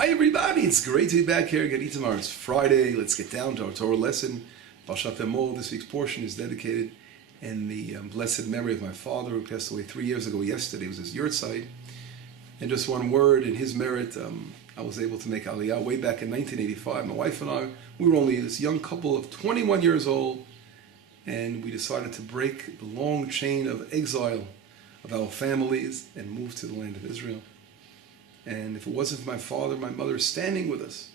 Hi everybody, it's great to be back here again. Tomorrow it's Friday. Let's get down to our Torah lesson. Parashat Emor. This week's portion is dedicated in the blessed memory of my father who passed away 3 years ago yesterday. It was his yurtzeit. And just one word, in his merit, I was able to make Aliyah way back in 1985. My wife and I, we were only this young couple of 21 years old, and we decided to break the long chain of exile of our families and move to the land of Israel. And if it wasn't for my father, my mother standing with us,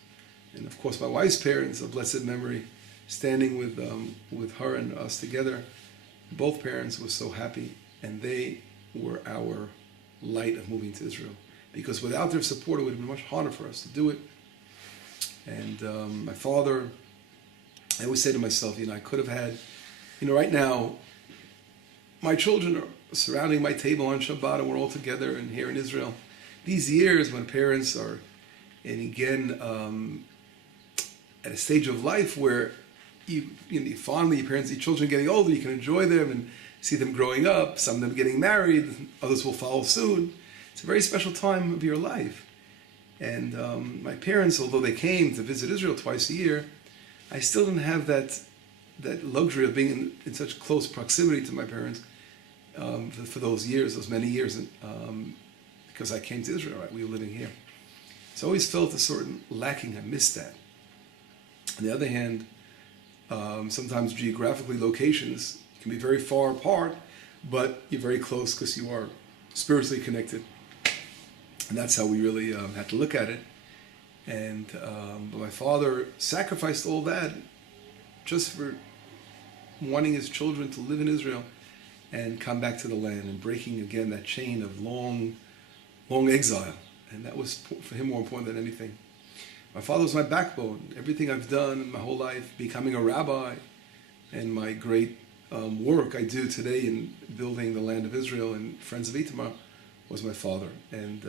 and of course my wife's parents of blessed memory, standing with her and us together, both parents were so happy, and they were our light of moving to Israel. Because without their support, it would have been much harder for us to do it. And my father, I always say to myself, I could have had, right now, my children are surrounding my table on Shabbat, and we're all together and here in Israel. These years when parents are, and again, at a stage of life where you fondly your parents, your children getting older, you can enjoy them and see them growing up, some of them getting married, others will follow soon. It's a very special time of your life. And my parents, although they came to visit Israel twice a year, I still didn't have that luxury of being in such close proximity to my parents for those years, those many years. Because I came to Israel, right? We were living here. So I always felt a sort of lacking. I missed that. On the other hand, sometimes geographically locations can be very far apart, but you're very close because you are spiritually connected. And that's how we really had to look at it. And but my father sacrificed all that just for wanting his children to live in Israel and come back to the land and breaking again that chain of long exile, and that was for him more important than anything. My father was my backbone. Everything I've done in my whole life, becoming a rabbi, and my great work I do today in building the land of Israel and Friends of Itamar, was my father, and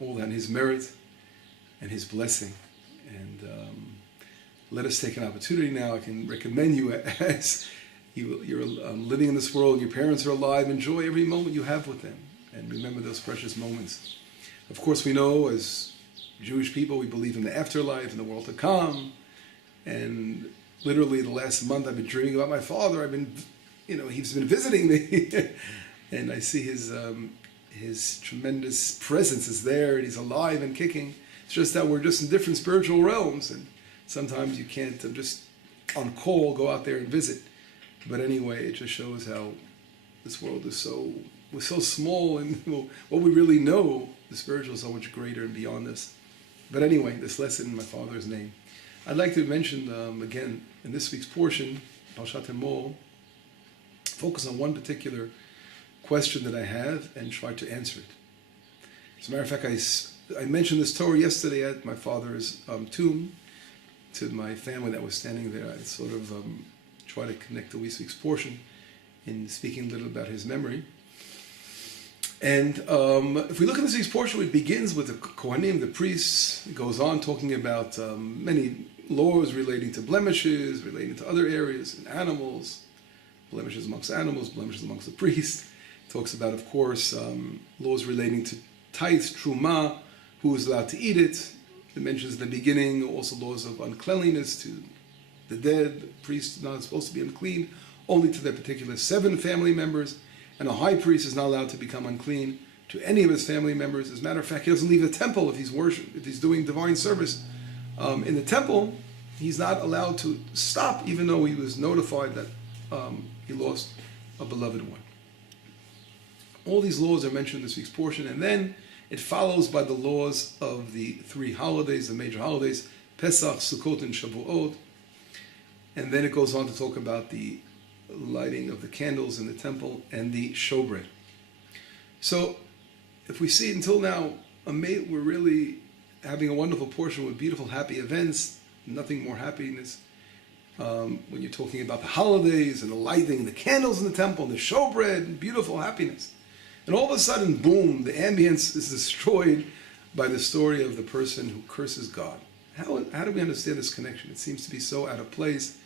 all that in his merit and his blessing. And let us take an opportunity now. I can recommend you as you're living in this world, your parents are alive, enjoy every moment you have with them. And remember those precious moments. Of course, we know as Jewish people, we believe in the afterlife, in the world to come. And literally the last month I've been dreaming about my father. He's been visiting me. And I see his tremendous presence is there, and he's alive and kicking. It's just that we're just in different spiritual realms. And sometimes you can't just on call go out there and visit. But anyway, it just shows how this world is we're so small, and what we really know, the spiritual is so much greater and beyond this. But anyway, this lesson in my father's name. I'd like to mention, again, in this week's portion, Parashat Emor, focus on one particular question that I have and try to answer it. As a matter of fact, I mentioned this Torah yesterday at my father's tomb to my family that was standing there. I sort of try to connect the this week's portion in speaking a little about his memory. And if we look at this week's portion, it begins with the Kohanim, the priests. It goes on talking about many laws relating to blemishes, relating to other areas, and animals, blemishes amongst animals, blemishes amongst the priests. It talks about, of course, laws relating to tithes, truma, who is allowed to eat it. It mentions in the beginning also laws of uncleanliness to the dead. The priest is not supposed to be unclean, only to their particular 7 family members. And a high priest is not allowed to become unclean to any of his family members. As a matter of fact, he doesn't leave the temple if he's doing divine service in the temple. He's not allowed to stop, even though he was notified that he lost a beloved one. All these laws are mentioned in this week's portion, and then it follows by the laws of the 3 holidays, the major holidays, Pesach, Sukkot, and Shavuot. And then it goes on to talk about the lighting of the candles in the temple and the showbread. So if we see until now, we're really having a wonderful portion with beautiful, happy events, nothing more happiness. When you're talking about the holidays and the lighting, the candles in the temple, and the showbread, and beautiful happiness. And all of a sudden, boom, the ambience is destroyed by the story of the person who curses God. How do we understand this connection? It seems to be so out of place.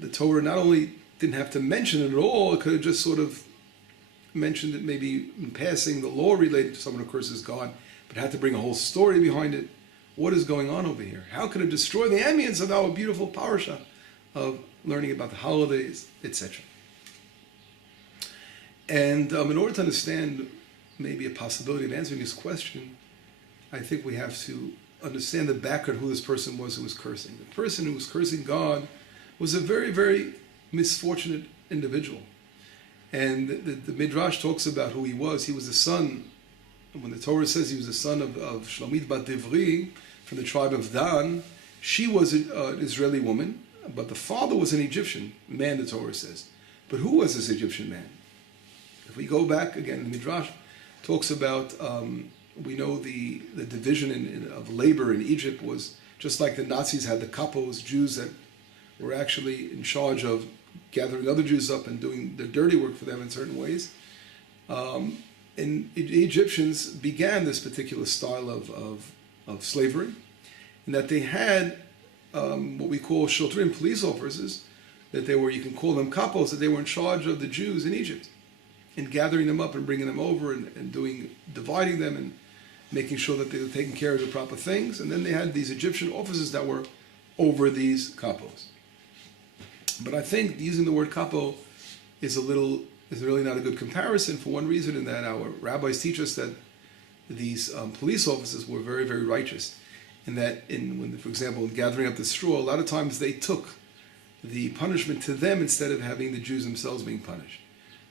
The Torah not only didn't have to mention it at all, it could have just sort of mentioned it maybe in passing, the law related to someone who curses God, but had to bring a whole story behind it. What is going on over here? How could it destroy the ambience of our beautiful parasha of learning about the holidays, etc.? And in order to understand maybe a possibility of answering this question, I think we have to understand the background who this person was who was cursing. The person who was cursing God was a very, very misfortunate individual. And the Midrash talks about who he was. He was the son, when the Torah says he was the son of Shlomit bat Divri, from the tribe of Dan. She was an Israeli woman, but the father was an Egyptian man, the Torah says. But who was this Egyptian man? If we go back again, the Midrash talks about, we know the division of labor in Egypt was just like the Nazis had the kapos, Jews that were actually in charge of gathering other Jews up and doing the dirty work for them in certain ways. And the Egyptians began this particular style of slavery, in that they had what we call shotrim, police officers, that they were, you can call them kapos, that they were in charge of the Jews in Egypt, and gathering them up and bringing them over and dividing them and making sure that they were taking care of the proper things. And then they had these Egyptian officers that were over these kapos. But I think using the word kapo is really not a good comparison, for one reason, in that our rabbis teach us that these police officers were very, very righteous. And that for example, in gathering up the straw, a lot of times they took the punishment to them instead of having the Jews themselves being punished.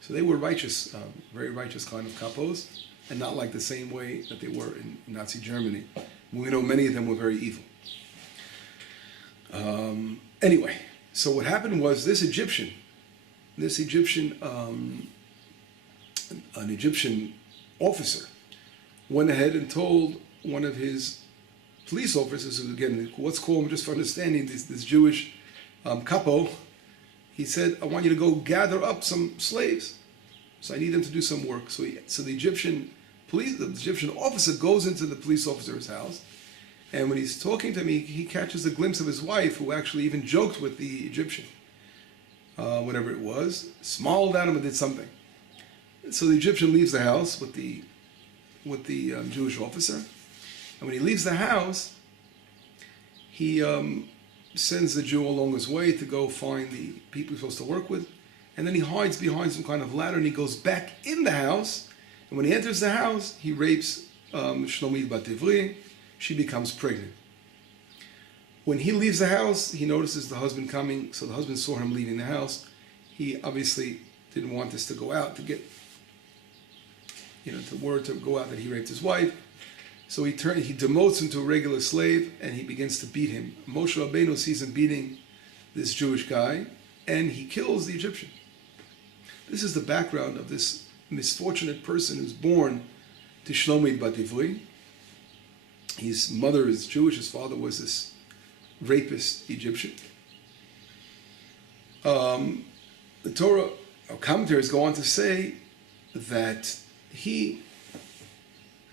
So they were righteous, very righteous kind of kapos, and not like the same way that they were in Nazi Germany. We know many of them were very evil. Anyway, so what happened was an Egyptian officer went ahead and told one of his police officers, who again, let's call him, just for understanding, this Jewish capo, he said, I want you to go gather up some slaves. So I need them to do some work. So the Egyptian officer goes into the police officer's house, and when he's talking to me, he catches a glimpse of his wife, who actually even joked with the Egyptian, whatever it was, smiled at him and did something. So the Egyptian leaves the house with the Jewish officer, and when he leaves the house, he sends the Jew along his way to go find the people he's supposed to work with, and then he hides behind some kind of ladder, and he goes back in the house, and when he enters the house, he rapes Shlomit bat Divri. She becomes pregnant. When he leaves the house, he notices the husband coming, so the husband saw him leaving the house. He obviously didn't want this to go out, to get, the word to go out that he raped his wife. So he demotes him to a regular slave, and he begins to beat him. Moshe Rabbeinu sees him beating this Jewish guy, and he kills the Egyptian. This is the background of this misfortunate person who's born to Shlomit bat Divri. His mother is Jewish, his father was this rapist Egyptian. The Torah, or commentaries, go on to say that he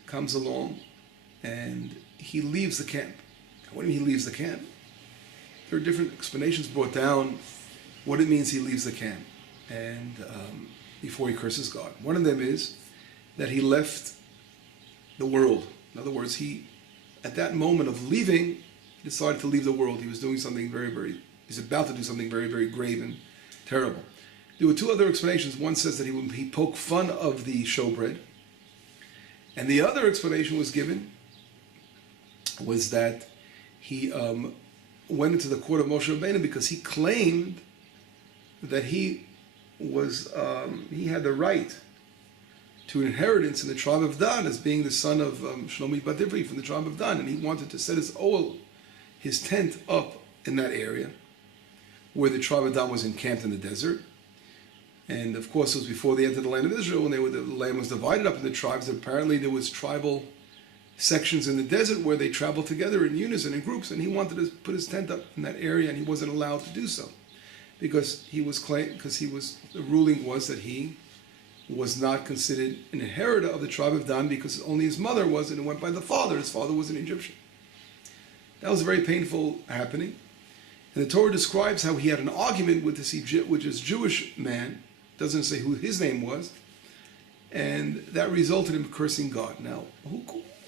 comes along and he leaves the camp. What do you mean he leaves the camp? There are different explanations brought down what it means he leaves the camp and before he curses God. One of them is that he left the world. In other words, at that moment of leaving, he decided to leave the world. He was doing something he's about to do something very, very grave and terrible. There were two other explanations. One says that he poked fun of the showbread. And the other explanation was that he went into the court of Moshe Rabbeinu because he claimed that he had the right to an inheritance in the tribe of Dan, as being the son of Shlomit bat Divri from the tribe of Dan, and he wanted to set his tent up in that area where the tribe of Dan was encamped in the desert. And of course, it was before they entered the land of Israel, when the land was divided up into tribes. Apparently, there was tribal sections in the desert where they traveled together in unison, in groups, and he wanted to put his tent up in that area, and he wasn't allowed to do so because the ruling was that he was not considered an inheritor of the tribe of Dan because only his mother was, and it went by the father. His father was an Egyptian. That was a very painful happening. And the Torah describes how he had an argument with this Jewish man, doesn't say who his name was, and that resulted in cursing God. Now,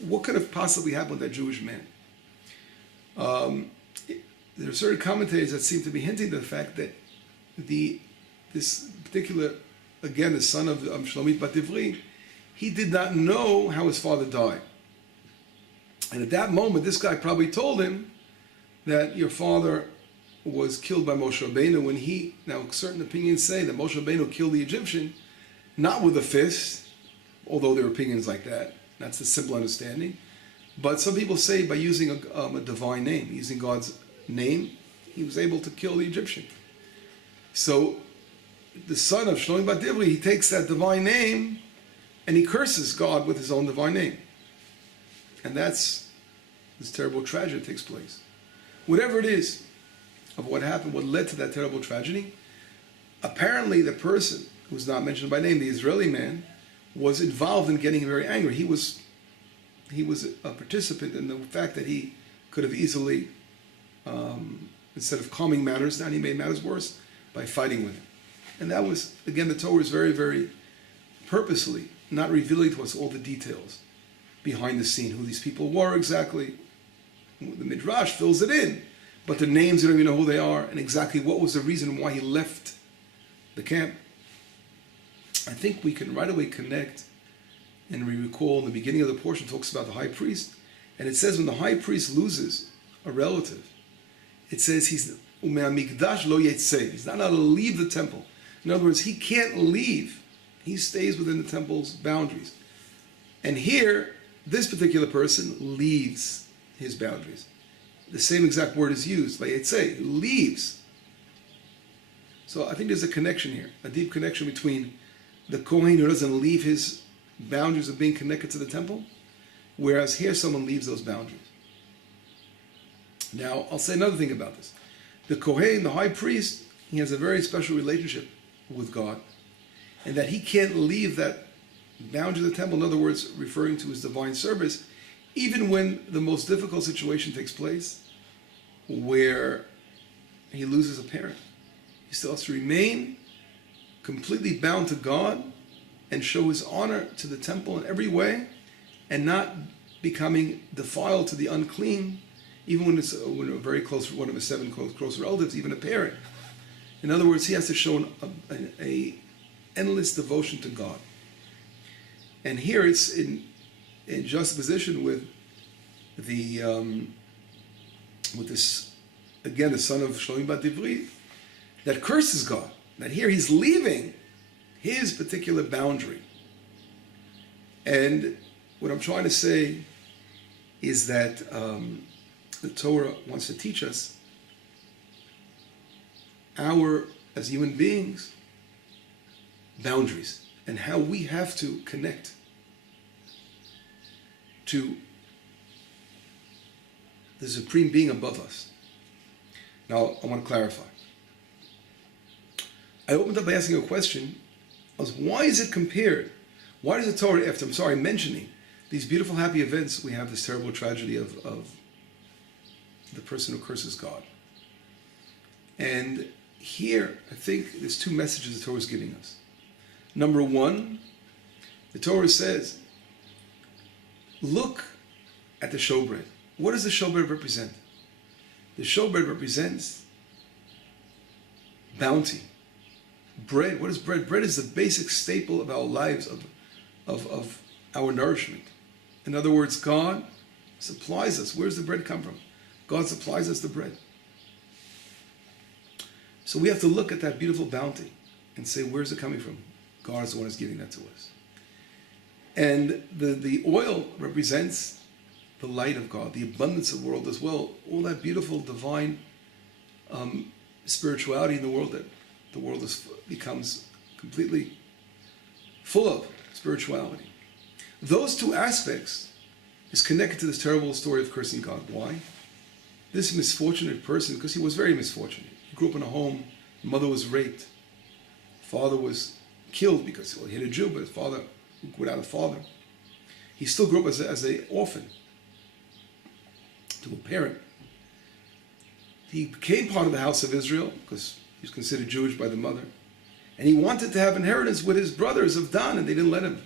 what could have possibly happened with that Jewish man? There are certain commentators that seem to be hinting to the fact that this particular, again, the son of Shlomit Bat Ivri, he did not know how his father died. And at that moment, this guy probably told him that your father was killed by Moshe Rabbeinu when now certain opinions say that Moshe Rabbeinu killed the Egyptian, not with a fist, although there are opinions like that. That's the simple understanding. But some people say by using a divine name, using God's name, he was able to kill the Egyptian. So the son of Shlomi Bat Ivri, he takes that divine name and he curses God with his own divine name. And that's this terrible tragedy that takes place. Whatever it is of what happened, what led to that terrible tragedy, apparently the person who's not mentioned by name, the Israeli man, was involved in getting very angry. He was a participant in the fact that he could have easily, instead of calming matters down, he made matters worse by fighting with him. And that was, again, the Torah is very, very purposely not revealing to us all the details behind the scene, who these people were exactly. The Midrash fills it in, but the names, you don't even know who they are, and exactly what was the reason why he left the camp. I think we can right away connect, and we recall in the beginning of the portion, talks about the high priest, and it says when the high priest loses a relative, it says he's u'me'amikdash lo yetzeh. He's not allowed to leave the temple. In other words, he can't leave. He stays within the temple's boundaries. And here, this particular person leaves his boundaries. The same exact word is used, vayetzeh, leaves. So I think there's a connection here, a deep connection between the Kohei who doesn't leave his boundaries of being connected to the temple, whereas here someone leaves those boundaries. Now, I'll say another thing about this. The Kohei, the high priest, he has a very special relationship with God, and that he can't leave that boundary of the temple, in other words, referring to his divine service, even when the most difficult situation takes place, where he loses a parent. He still has to remain completely bound to God and show his honor to the temple in every way, and not becoming defiled to the unclean, even when it's when a very close, one of his seven close relatives, even a parent. In other words, he has to show an endless devotion to God. And here it's in juxtaposition with with this, again, the son of Shlomi Bat Ivri, that curses God. That here he's leaving his particular boundary. And what I'm trying to say is that the Torah wants to teach us as human beings, boundaries, and how we have to connect to the supreme being above us. Now, I want to clarify. I opened up by asking a question. Why is it compared? Why does the Torah, after, mentioning these beautiful, happy events, we have this terrible tragedy of the person who curses God? And here, I think there's two messages the Torah is giving us. Number one, the Torah says, look at the showbread. What does the showbread represent? The showbread represents bounty. Bread. What is bread? Bread is the basic staple of our lives, of our nourishment. In other words, God supplies us. Where does the bread come from? God supplies us the bread. So we have to look at that beautiful bounty and say, where's it coming from? God is the one who's giving that to us. And the oil represents the light of God, the abundance of the world as well. All that beautiful divine spirituality in the world, that the world becomes completely full of spirituality. Those two aspects is connected to this terrible story of cursing God. Why? This misfortunate person, because he was very misfortunate. He grew up in a home, mother was raped, father was killed because he hit a Jew, but his father, without a father. He still grew up as an orphan to a parent. He became part of the house of Israel because he was considered Jewish by the mother. And he wanted to have inheritance with his brothers of Dan, and they didn't let him,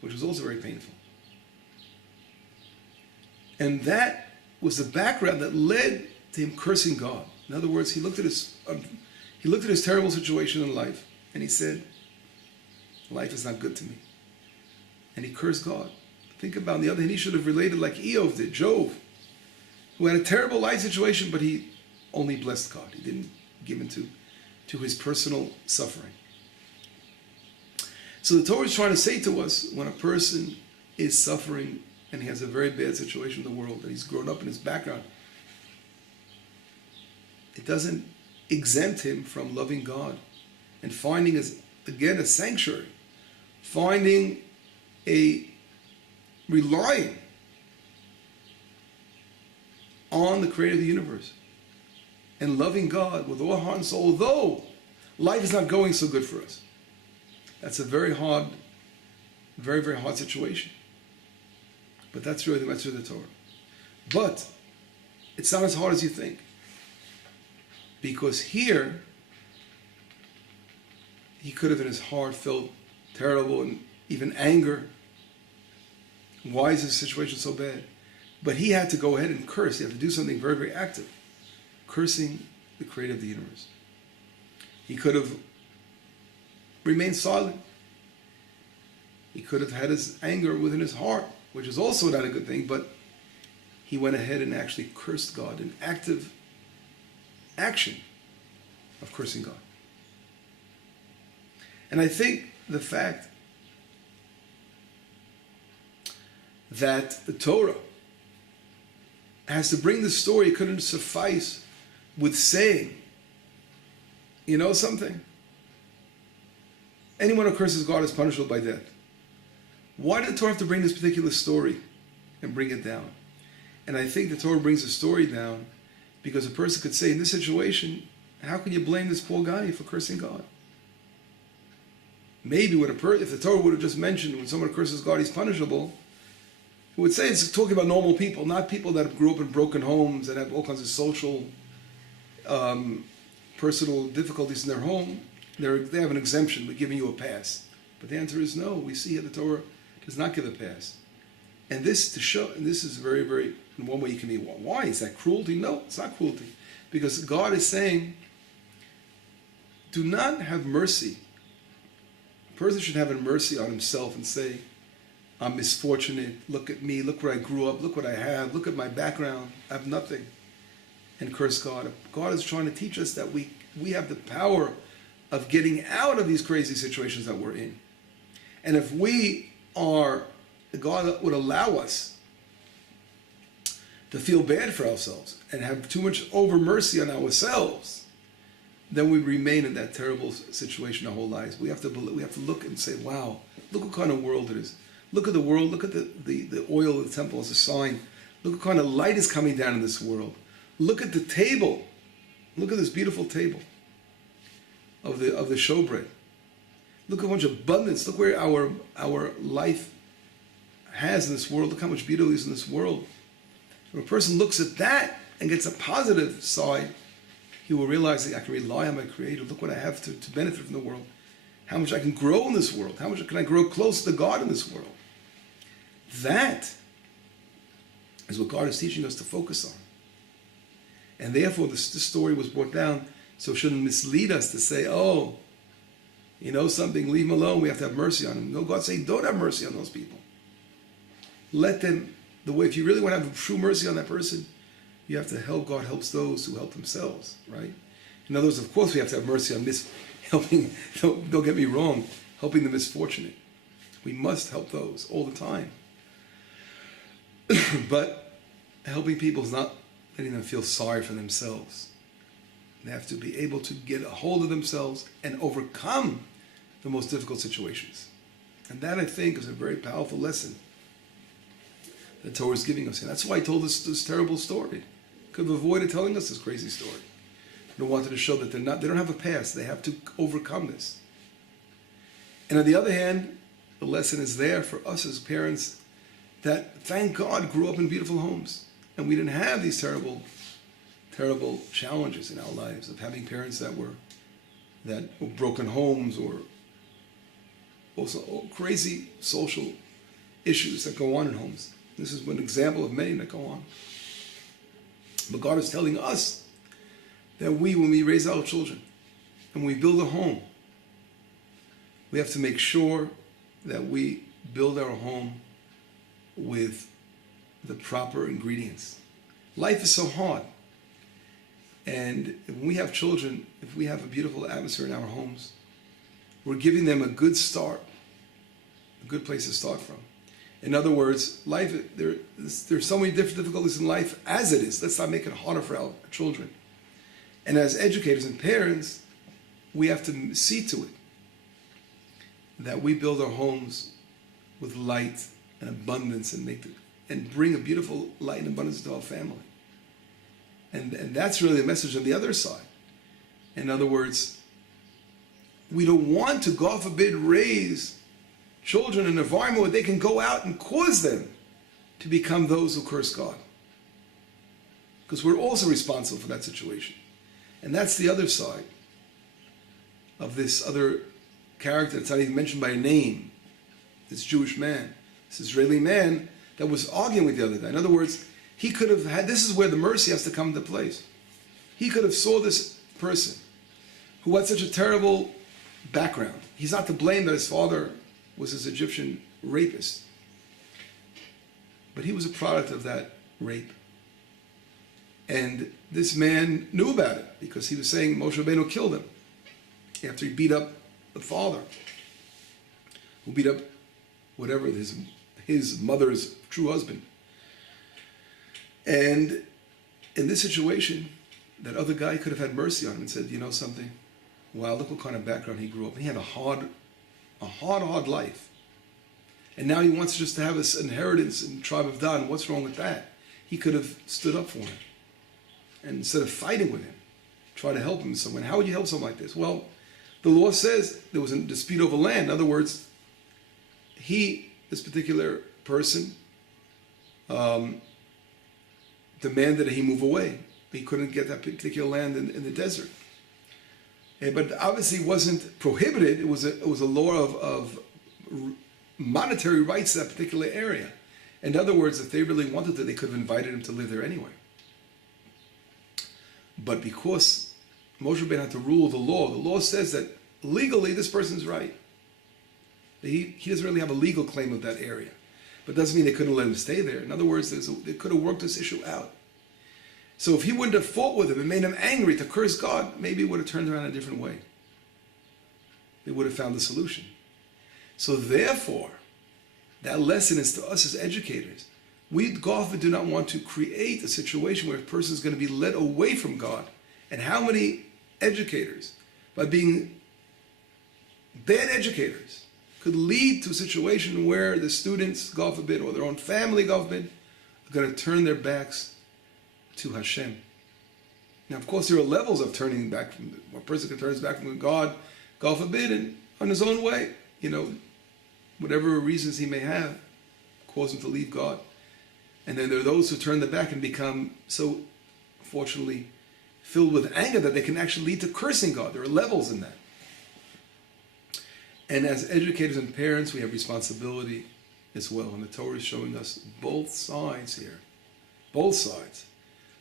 which was also very painful. And that was the background that led to him cursing God. In other words, he looked at his terrible situation in life, and he said, life is not good to me. And he cursed God. Think about, on the other hand, he should have related like Eov did, Job, who had a terrible life situation, but he only blessed God. He didn't give in to his personal suffering. So the Torah is trying to say to us, when a person is suffering and he has a very bad situation in the world, and he's grown up in his background, it doesn't exempt him from loving God and finding, a sanctuary, finding relying on the creator of the universe and loving God with all heart and soul, although life is not going so good for us. That's a very hard, very, very hard situation. But that's really the message of the Torah. But it's not as hard as you think. Because here, he could have in his heart felt terrible and even anger. Why is this situation so bad? But he had to go ahead and curse. He had to do something very, very active. Cursing the creator of the universe. He could have remained silent. He could have had his anger within his heart, which is also not a good thing, but he went ahead and actually cursed God, an active action of cursing God. And I think the fact that the Torah has to bring the story, it couldn't suffice with saying, you know something? Anyone who curses God is punishable by death. Why did the Torah have to bring this particular story and bring it down? And I think the Torah brings the story down because a person could say, in this situation, how can you blame this poor guy for cursing God? Maybe if the Torah would have just mentioned when someone curses God, he's punishable, it would say it's talking about normal people, not people that grew up in broken homes and have all kinds of social, personal difficulties in their home. They have an exemption. We're giving you a pass. But the answer is no. We see here the Torah does not give a pass. And this is very, very, in one way you can be, why? Is that cruelty? No, it's not cruelty. Because God is saying, do not have mercy. A person should have mercy on himself and say, I'm misfortunate, look at me, look where I grew up, look what I have, look at my background, I have nothing. And curse God. God is trying to teach us that we have the power of getting out of these crazy situations that we're in. And if God would allow us to feel bad for ourselves and have too much over mercy on ourselves, then we remain in that terrible situation our whole lives. We have to look and say, wow, look what kind of world it is. Look at the world, look at the oil of the temple as a sign. Look what kind of light is coming down in this world. Look at the table. Look at this beautiful table of the showbread. Look how much abundance. Look where our life has in this world. Look how much beauty is in this world. When a person looks at that and gets a positive side, he will realize that I can rely on my Creator. Look what I have to benefit from the world. How much I can grow in this world. How much can I grow close to God in this world. That is what God is teaching us to focus on. And therefore, this story was brought down so it shouldn't mislead us to say, oh, you know something, leave him alone, we have to have mercy on him. No, God's saying, don't have mercy on those people. Let them, if you really want to have true mercy on that person, you have to help. God helps those who help themselves, right? In other words, of course, we have to have mercy on helping, don't get me wrong, helping the misfortunate. We must help those all the time. But helping people is not letting them feel sorry for themselves. They have to be able to get a hold of themselves and overcome the most difficult situations. And that, I think, is a very powerful lesson that Torah is giving us. And that's why I told this terrible story. Could have avoided telling us this crazy story. But I wanted to show that they don't have a past. They have to overcome this. And on the other hand, the lesson is there for us as parents that, thank God, grew up in beautiful homes. And we didn't have these terrible, terrible challenges in our lives of having parents that were broken homes or also crazy social issues that go on in homes. This is one example of many that go on. But God is telling us that when we raise our children and we build a home, we have to make sure that we build our home with the proper ingredients. Life is so hard. And when we have children, if we have a beautiful atmosphere in our homes, we're giving them a good start, a good place to start from. In other words, life, there's so many different difficulties in life as it is. Let's not make it harder for our children. And as educators and parents, we have to see to it that we build our homes with light and abundance and bring a beautiful light and abundance to our family. And that's really the message on the other side. In other words, we don't want to, God forbid, raise children in an environment where they can go out and cause them to become those who curse God. Because we're also responsible for that situation. And that's the other side of this other character that's not even mentioned by name, this Jewish man, this Israeli man that was arguing with the other guy. In other words, he could have had, this is where the mercy has to come into place. He could have saw this person who had such a terrible background. He's not to blame that his father was his Egyptian rapist. But he was a product of that rape. And this man knew about it because he was saying Moshe Rabbeinu killed him after he beat up the father, who beat up whatever, his mother's true husband. And in this situation, that other guy could have had mercy on him and said, you know something? Wow, look what kind of background he grew up in. He had a hard life. And now he wants just to have this inheritance in the tribe of Dan. What's wrong with that? He could have stood up for him. And instead of fighting with him, try to help him in some way. How would you help someone like this? Well, the law says there was a dispute over land. In other words, this particular person, demanded that he move away. He couldn't get that particular land in the desert. But obviously it wasn't prohibited. It was a law of monetary rights to that particular area. In other words, if they really wanted to, they could have invited him to live there anyway. But because Moshe Rabbeinu had to rule the law says that legally this person's right. He doesn't really have a legal claim of that area. But doesn't mean they couldn't let him stay there. In other words, they could have worked this issue out. So if he wouldn't have fought with him and made him angry to curse God, maybe it would have turned around a different way. They would have found a solution. So therefore, that lesson is to us as educators. We, God, do not want to create a situation where a person is going to be led away from God. And how many educators, by being bad educators, could lead to a situation where the students, God forbid, or their own family, God forbid, are going to turn their backs to Hashem. Now, of course, there are levels of turning back from, a person can turn his back from God, God forbid, and on his own way, whatever reasons he may have, cause him to leave God. And then there are those who turn their back and become so, fortunately, filled with anger that they can actually lead to cursing God. There are levels in that. And as educators and parents, we have responsibility as well. And the Torah is showing us both sides here, both sides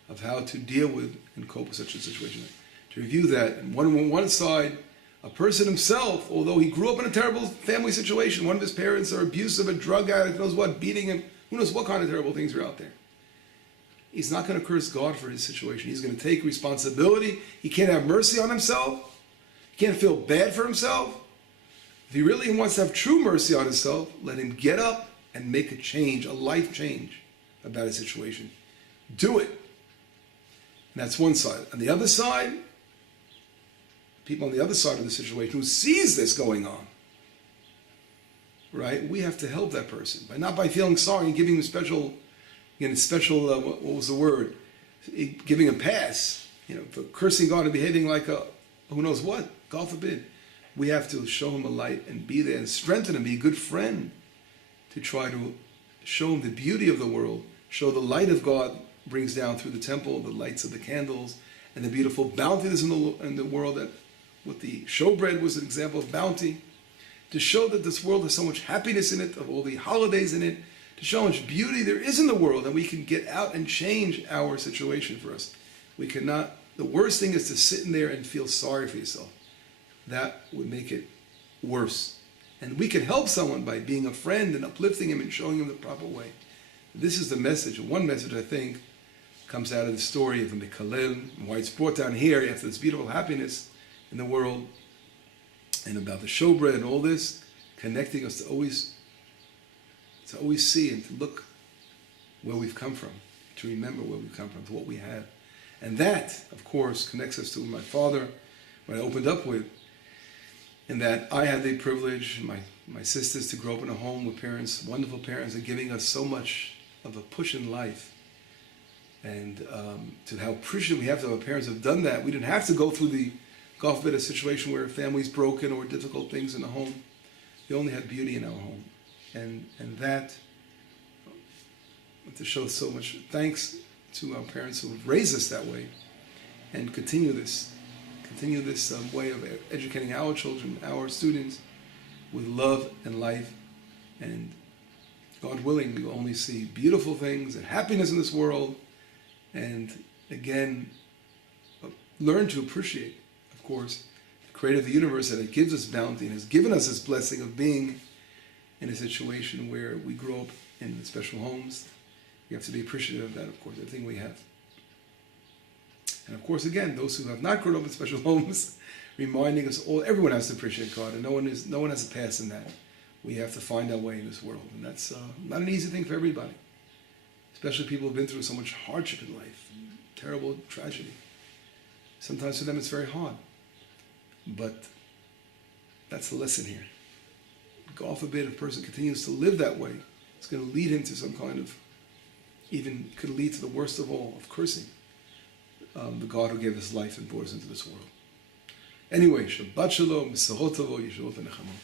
of how to deal with and cope with such a situation. To review that, on one side, a person himself, although he grew up in a terrible family situation, one of his parents are abusive, a drug addict, who knows what, beating him, who knows what kind of terrible things are out there. He's not going to curse God for his situation. He's going to take responsibility. He can't have mercy on himself. He can't feel bad for himself. If he really wants to have true mercy on himself, let him get up and make a change, a life change about his situation. Do it. And that's one side. On the other side, people on the other side of the situation who sees this going on, right? We have to help that person not by feeling sorry and giving him what was the word? Giving a pass, for cursing God and behaving like who knows what, God forbid. We have to show him a light and be there and strengthen him, be a good friend, to try to show him the beauty of the world, show the light of God brings down through the temple, the lights of the candles, and the beautiful bounty that's in the world. That with the showbread was an example of bounty, to show that this world has so much happiness in it, of all the holidays in it, to show how much beauty there is in the world, and we can get out and change our situation for us. We cannot, the worst thing is to sit in there and feel sorry for yourself. That would make it worse. And we can help someone by being a friend and uplifting him and showing him the proper way. This is the message. One message, I think, comes out of the story of the Mikalel, and why it's brought down here after this beautiful happiness in the world, and about the showbread and all this, connecting us to always see and to look where we've come from, to remember where we've come from, to what we have. And that, of course, connects us to my father, what I opened up with, in that I had the privilege, my sisters, to grow up in a home with parents, wonderful parents, and giving us so much of a push in life. And to how appreciative we have to our parents have done that. We didn't have to go through the golf bit of situation where a family's broken or difficult things in the home. We only had beauty in our home. And that, to show so much thanks to our parents who have raised us that way, and continue this way of educating our children, our students, with love and life. And God willing, we will only see beautiful things and happiness in this world. And again, learn to appreciate, of course, the creator of the universe, that it gives us bounty and has given us this blessing of being in a situation where we grow up in special homes. We have to be appreciative of that, of course, everything we have. And of course, again, those who have not grown up in special homes, reminding us all, everyone has to appreciate God, and no one has a pass in that. We have to find our way in this world, and that's not an easy thing for everybody. Especially people who've been through so much hardship in life, terrible tragedy. Sometimes for them it's very hard. But that's the lesson here. God forbid if a person continues to live that way, it's going to lead him to some kind of, even could lead to the worst of all, of cursing the God who gave us life and brought us into this world. Anyway, Shabbat Shalom, Misfortunate, Yeshuot, and Nechamot.